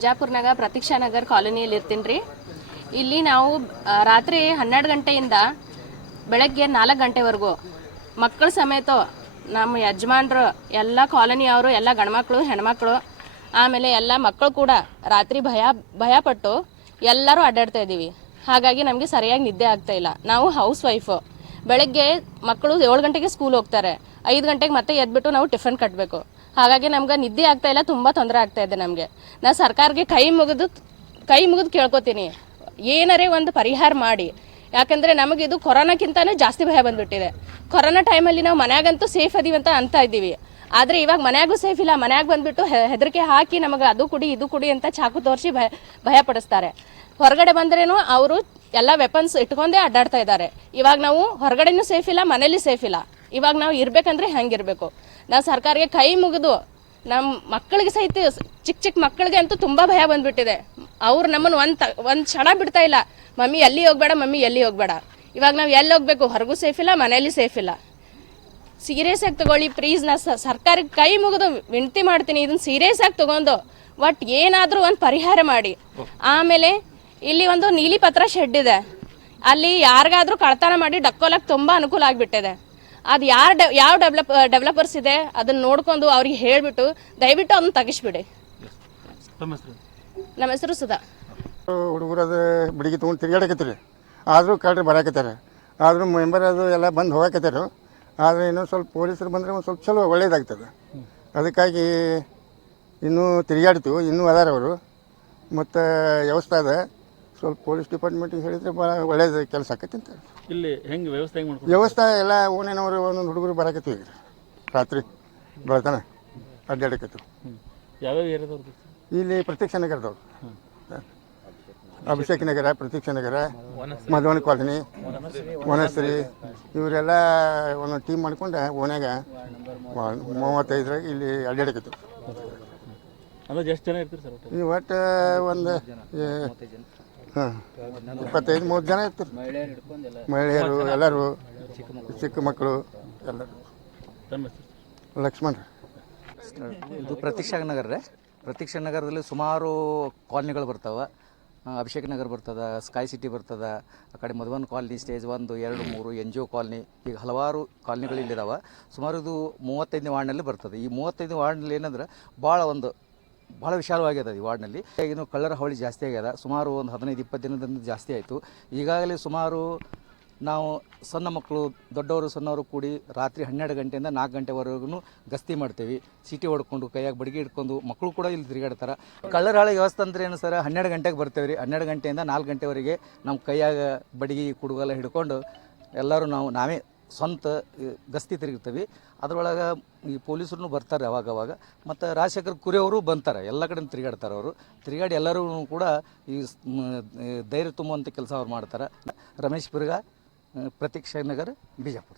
ಬಿಜಾಪುರ್ನಾಗ ಪ್ರತೀಕ್ಷಾ ನಗರ್ ಕಾಲೋನಿಯಲ್ಲಿ ಇರ್ತೀನಿ ಇಲ್ಲಿ ನಾವು ರಾತ್ರಿ ಹನ್ನೆರಡು ಗಂಟೆಯಿಂದ ಬೆಳಗ್ಗೆ ನಾಲ್ಕು ಗಂಟೆವರೆಗೂ ಮಕ್ಕಳ ಸಮೇತ ನಮ್ಮ ಯಜಮಾನ್ರು, ಎಲ್ಲ ಕಾಲೋನಿಯವರು ಎಲ್ಲ ಗಂಡ್ಮಕ್ಳು, ಹೆಣ್ಮಕ್ಳು, ಆಮೇಲೆ ಎಲ್ಲ ಮಕ್ಕಳು ಕೂಡ ರಾತ್ರಿ ಭಯ, ಭಯಪಟ್ಟು ಎಲ್ಲರೂ ಅಡ್ಡಾಡ್ತಾ ಇದ್ದೀವಿ. ಹಾಗಾಗಿ ನಮಗೆ ಸರಿಯಾಗಿ ನಿದ್ದೆ ಆಗ್ತಾ ಇಲ್ಲ. ನಾವು ಹೌಸ್ ವೈಫು. ಬೆಳಗ್ಗೆ ಮಕ್ಕಳು ಏಳು ಗಂಟೆಗೆ ಸ್ಕೂಲ್ ಹೋಗ್ತಾರೆ. ಐದು ಗಂಟೆಗೆ ಮತ್ತೆ ಎದ್ಬಿಟ್ಟು ನಾವು ಟಿಫನ್ ಕಟ್ಟಬೇಕು ಹಾಗಾಗಿ ನಮ್ಗೆ ನಿದ್ದೆ ಆಗ್ತಾ ಇಲ್ಲ, ತುಂಬ ತೊಂದರೆ ಆಗ್ತಾ ಇದೆ ನಮಗೆ. ನಾ ಸರ್ಕಾರಕ್ಕೆ ಕೈ ಮುಗಿದು ಕೈ ಮುಗಿದು ಕೇಳ್ಕೊತೀನಿ. ಏನರೇ ಒಂದು ಪರಿಹಾರ ಮಾಡಿ. ಯಾಕಂದರೆ ನಮಗೆ ಇದು ಕೊರೋನಾಕ್ಕಿಂತನೂ ಜಾಸ್ತಿ ಭಯ ಬಂದ್ಬಿಟ್ಟಿದೆ. ಕೊರೋನಾ ಟೈಮಲ್ಲಿ ನಾವು ಮನ್ಯಾಗಂತೂ ಸೇಫ್ ಅದೀವಿ ಅಂತ ಅಂತ ಇದ್ದೀವಿ. ಆದರೆ ಇವಾಗ ಮನ್ಯಾಗೂ ಸೇಫ್ ಇಲ್ಲ, ಮನ್ಯಾಗ ಬಂದ್ಬಿಟ್ಟು ಹೆದರಿಕೆ ಹಾಕಿ ನಮಗೆ ಅದು ಕುಡಿ, ಇದು ಕುಡಿ ಅಂತ ಚಾಕು ತೋರಿಸಿ ಭಯ ಭಯ ಪಡಿಸ್ತಾರೆ. ಹೊರಗಡೆ ಬಂದ್ರೇನು ಅವರು ಎಲ್ಲ ವೆಪನ್ಸ್ ಇಟ್ಕೊಂಡೇ ಅಡ್ಡಾಡ್ತಾ ಇದ್ದಾರೆ. ಇವಾಗ ನಾವು ಹೊರಗಡೆನೂ ಸೇಫ್ ಇಲ್ಲ, ಮನೇಲಿ ಸೇಫ್ ಇಲ್ಲ. ಇವಾಗ ನಾವು ಇರಬೇಕಂದ್ರೆ ಹೆಂಗಿರಬೇಕು ನಾವು ಸರ್ಕಾರಕ್ಕೆ ಕೈ ಮುಗಿದು ನಮ್ಮ ಮಕ್ಕಳಿಗೆ ಸಹಿತ ಚಿಕ್ಕ ಚಿಕ್ಕ ಮಕ್ಕಳಿಗೆ ಅಂತೂ ತುಂಬ ಭಯ ಬಂದ್ಬಿಟ್ಟಿದೆ. ಅವ್ರು ನಮ್ಮನ್ನು ಒಂದು ತ, ಒಂದು ಕ್ಷಣ ಬಿಡ್ತಾ ಇಲ್ಲ. ಮಮ್ಮಿ ಎಲ್ಲಿ ಹೋಗ್ಬೇಡ, ಮಮ್ಮಿ ಎಲ್ಲಿ ಹೋಗ್ಬೇಡ. ಇವಾಗ ನಾವು ಎಲ್ಲಿ ಹೋಗ್ಬೇಕು? ಹೊರಗೂ ಸೇಫ್ ಇಲ್ಲ ಮನೇಲಿ ಸೇಫ್ ಇಲ್ಲ. ಸೀರಿಯಸ್ ಆಗಿ ತಗೊಳ್ಳಿ ಪ್ಲೀಸ್ ನಾ ಸರ್ಕಾರಕ್ಕೆ ಕೈ ಮುಗಿದು ವಿನಂತಿ ಮಾಡ್ತೀನಿ. ಇದನ್ನ ಸೀರಿಯಸ್ ಆಗಿ ತಗೊಂಡು ಒಟ್ ಏನಾದರೂ ಒಂದು ಪರಿಹಾರ ಮಾಡಿ. ಆಮೇಲೆ ಇಲ್ಲಿ ಒಂದು ನೀಲಿ ಪತ್ರ ಶೆಡ್ ಇದೆ. ಅಲ್ಲಿ ಯಾರಿಗಾದ್ರೂ ಕಳ್ತನ ಮಾಡಿ ಡಕ್ಕೋಲಕ್ಕೆ ತುಂಬ ಅನುಕೂಲ ಆಗಿಬಿಟ್ಟಿದೆ. ಅದು ಯಾರು ಡೆ ಯಾವ ಡೆವಲಪ್ ಡೆವಲಪರ್ಸ್ ಇದೆ ಅದನ್ನ ನೋಡ್ಕೊಂಡು ಅವ್ರಿಗೆ ಹೇಳಿಬಿಟ್ಟು ದಯವಿಟ್ಟು ಅದನ್ನ ತೆಗಿಸ್ಬಿಡಿ. ತಮ್ಮ ಹೆಸರು? ನಮ್ಮ ಹೆಸರು ಸುಧಾ. ಹುಡುಗರು ಅದು ಬಿಡಿಗೆ ತೊಗೊಂಡು ತಿರ್ಗಾಡಕತ್ತೀರಿ ಆದರೂ ಕಳ್ರಿ ಬರಾಕತ್ತಾರೆ. ಆದರೂ ಮೆಂಬರ್ ಅದು ಎಲ್ಲ ಬಂದು ಹೋಗಾಕತ್ತಾರು. ಆದರೆ ಇನ್ನೊಂದು ಸ್ವಲ್ಪ ಪೊಲೀಸರು ಬಂದರೆ ಒಂದು ಸ್ವಲ್ಪ ಚಲೋ ಒಳ್ಳೇದಾಗ್ತದೆ. ಅದಕ್ಕಾಗಿ ಇನ್ನೂ ತಿರುಗಾಡ್ತೀವಿ ಇನ್ನೂ ಅದಾರ ಅವರು. ಮತ್ತು ವ್ಯವಸ್ಥೆ ಅದ. ಸ್ವಲ್ಪ ಪೊಲೀಸ್ ಡಿಪಾರ್ಟ್ಮೆಂಟಿಗೆ ಹೇಳಿದ್ರೆ ಭಾಳ ಒಳ್ಳೇದು ಕೆಲಸ ಆಕೈತಿ ಅಂತ. ಇಲ್ಲಿ ಹೆಂಗೆ ವ್ಯವಸ್ಥೆ ಹೆಂಗೆ ಮಾಡ್ಕೊಂಡು ವ್ಯವಸ್ಥೆ ಎಲ್ಲ ಓನೇನವರು ಒಂದೊಂದು ಹುಡುಗರು ಬರಾಕತ್ತೀವಿ ಈಗ. ರಾತ್ರಿ ಬೆಳತನ ಅಡ್ಡಾಡಕತ್ತು ಯಾವ್ಯಾವ ಏರಿಯಾದವ್ರು ಇಲ್ಲಿ ಪ್ರತ್ಯಕ್ಷ ನಗರದವ್ರು. ಅಭಿಷೇಕ್ ನಗರ ಪ್ರತ್ಯಕ್ಷ ನಗರ ಮಧುವನ ಕಾಲೋನಿ ವನಶ್ರೀ ಇವರೆಲ್ಲ ಒಂದೊಂದು ಟೀಮ್ ಮಾಡ್ಕೊಂಡು ಓನ್ಯಾಗ ಮೂವತ್ತೈದರಾಗ ಇಲ್ಲಿ ಅಡ್ಡಾಡಕತ್ತು ಅಂದ್ರೆ ಎಷ್ಟು ಜನ ಇರ್ತೀರಿ ಸರ್ ಈ ಒಟ್ಟು ಒಂದು ಹಾಂ. ಇಪ್ಪತ್ತೈದು, ಮೂವತ್ತು ಜನ ಇರ್ತಾರೆ. ಮಹಿಳೆಯರು, ಎಲ್ಲರೂ, ಚಿಕ್ಕ ಮಕ್ಕಳು, ಎಲ್ಲರೂ. ಲಕ್ಷ್ಮಣ್ ಇದು ಪ್ರತೀಕ್ಷಾ ನಗರ ರೀ. ಪ್ರತೀಕ್ಷಾ ನಗರದಲ್ಲಿ ಸುಮಾರು ಕಾಲನಿಗಳು ಬರ್ತಾವೆ. ಅಭಿಷೇಕ್ ನಗರ್ ಬರ್ತದೆ, ಸ್ಕೈ ಸಿಟಿ ಬರ್ತದೆ, ಆ ಕಡೆ ಮಧುವನ್ ಕಾಲನಿ, ಸ್ಟೇಜ್ ಒಂದು, ಎರಡು, ಮೂರು ಎನ್ ಜಿ ಒ ಕಾಲನಿ ಈಗ ಹಲವಾರು ಕಾಲನಿಗಳು ಇಲ್ಲಿದ್ದಾವೆ ಸುಮಾರು ಇದು ಮೂವತ್ತೈದನೇ ವಾರ್ಡ್ನಲ್ಲಿ ಬರ್ತದೆ. ಈ ಮೂವತ್ತೈದು ವಾರ್ಡ್ನಲ್ಲಿ ಏನಂದ್ರೆ ಭಾಳ ಒಂದು ಭಾಳ ವಿಶಾಲವಾಗ್ಯದ ಈ ವಾರ್ಡ್ನಲ್ಲಿ. ಇನ್ನು ಕಳ್ಳರ ಹಾವಳಿ ಜಾಸ್ತಿ ಆಗ್ಯದ. ಸುಮಾರು ಒಂದು ಹದಿನೈದು, ಇಪ್ಪತ್ತು ದಿನದಿಂದ ಜಾಸ್ತಿ ಆಯಿತು. ಈಗಾಗಲೇ ಸುಮಾರು ನಾವು ಸಣ್ಣ ಮಕ್ಕಳು, ದೊಡ್ಡವರು, ಸಣ್ಣವರು ಕೂಡಿ ರಾತ್ರಿ ಹನ್ನೆರಡು ಗಂಟೆಯಿಂದ ನಾಲ್ಕು ಗಂಟೆವರೆಗೂ ಗಸ್ತಿ ಮಾಡ್ತೇವೆ. ಚೀಟಿ ಹೊಡ್ಕೊಂಡು, ಕೈಯಾಗಿ ಬಡಿಗೆ ಹಿಡ್ಕೊಂಡು ಮಕ್ಕಳು ಕೂಡ ಇಲ್ಲಿ ತಿರುಗಾಡ್ತಾರೆ. ಕಳ್ಳರ ಹಾಳಿ ವ್ಯವಸ್ಥೆ ಅಂದ್ರೆ ಏನು ಸರ್? ಹನ್ನೆರಡು ಗಂಟೆಗೆ ಬರ್ತೇವೆ ರೀ. ಹನ್ನೆರಡು ಗಂಟೆಯಿಂದ ನಾಲ್ಕು ಗಂಟೆವರೆಗೆ ನಮ್ಮ ಕೈಯಾಗ ಬಡಿಗೆ, ಕುಡುಗಲ್ಲ ಹಿಡ್ಕೊಂಡು ಎಲ್ಲರೂ ನಾವು ನಾವೇ ಸ್ವಂತ ಗಸ್ತಿ ತಿರುಗಿರ್ತೀವಿ. ಅದರೊಳಗೆ ಈ ಪೊಲೀಸರು ಬರ್ತಾರೆ ಅವಾಗ ಅವಾಗ ಮತ್ತು ರಾಜಶೇಖರ್ ಕುರಿಯವರು ಬಂತಾರೆ. ಎಲ್ಲ ಕಡೆ ತಿರುಗಾಡ್ತಾರೆ ಅವರು. ತಿರುಗಾಡಿ ಎಲ್ಲರೂ ಕೂಡ ಈ ಧೈರ್ಯ ತುಂಬುವಂಥ ಕೆಲಸ ಅವ್ರು ಮಾಡ್ತಾರೆ. ರಮೇಶ್ ಬಿರ್ಗ ಪ್ರತೀಕ್ಷಾ ನಗರ್ ಬಿಜಾಪುರ.